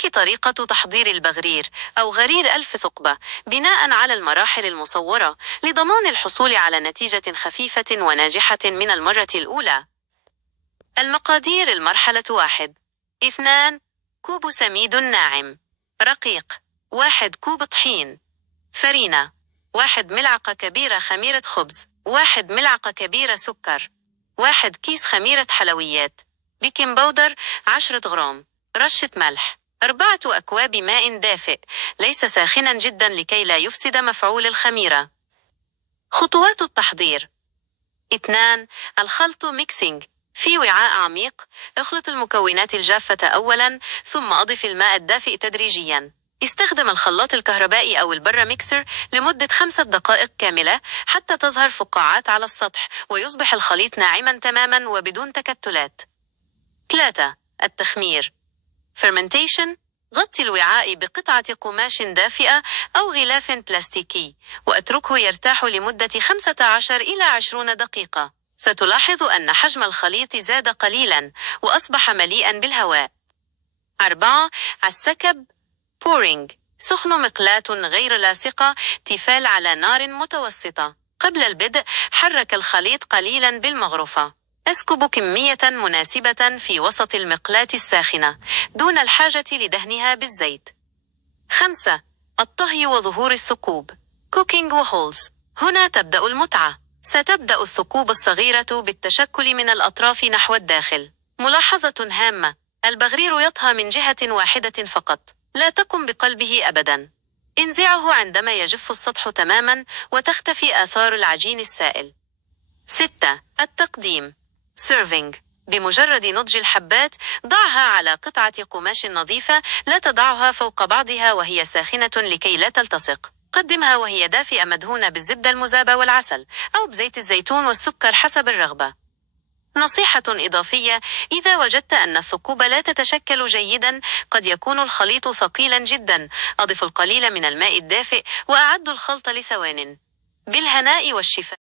إليك طريقة تحضير البغرير أو غرير ألف ثقبة بناء على المراحل المصورة لضمان الحصول على نتيجة خفيفة وناجحة من المرة الأولى. المقادير: المرحلة 1. 2 كوب سميد ناعم رقيق. 1 كوب طحين. فرينة. 1 ملعقة كبيرة خميرة خبز. 1 ملعقة كبيرة سكر. 1 كيس خميرة حلويات. بيكنج باودر 10 غرام. رشة ملح. 4 أكواب ماء دافئ ليس ساخنا جدا لكي لا يفسد مفعول الخميرة. خطوات التحضير: 2. الخلط ميكسينج. في وعاء عميق، اخلط المكونات الجافة أولا، ثم أضف الماء الدافئ تدريجيا. استخدم الخلاط الكهربائي أو البرا ميكسر لمدة 5 دقائق كاملة حتى تظهر فقاعات على السطح ويصبح الخليط ناعما تماما وبدون تكتلات. 3. التخمير Fermentation. غطي الوعاء بقطعة قماش دافئة أو غلاف بلاستيكي وأتركه يرتاح لمدة 15 إلى 20 دقيقة. ستلاحظ أن حجم الخليط زاد قليلا وأصبح مليئا بالهواء. 4. السكب Pouring. سخن مقلاة غير لاصقة، تيفال على نار متوسطة. قبل البدء حرك الخليط قليلا بالمغرفة. أسكب كمية مناسبة في وسط المقلاة الساخنة دون الحاجة لدهنها بالزيت. 5. الطهي وظهور الثقوب Cooking وهولز. هنا تبدأ المتعة. ستبدأ الثقوب الصغيرة بالتشكل من الأطراف نحو الداخل. ملاحظة هامة: البغرير يطهى من جهة واحدة فقط، لا تقم بقلبه أبدا. انزعه عندما يجف السطح تماما وتختفي آثار العجين السائل. 6. التقديم Serving. بمجرد نضج الحبات ضعها على قطعة قماش نظيفة، لا تضعها فوق بعضها وهي ساخنة لكي لا تلتصق. قدمها وهي دافئة مدهونة بالزبدة المذابة والعسل أو بزيت الزيتون والسكر حسب الرغبة. نصيحة إضافية: إذا وجدت أن الثقوب لا تتشكل جيدا، قد يكون الخليط ثقيلا جدا، أضف القليل من الماء الدافئ وأعد الخلط لثوان. بالهناء والشفاء.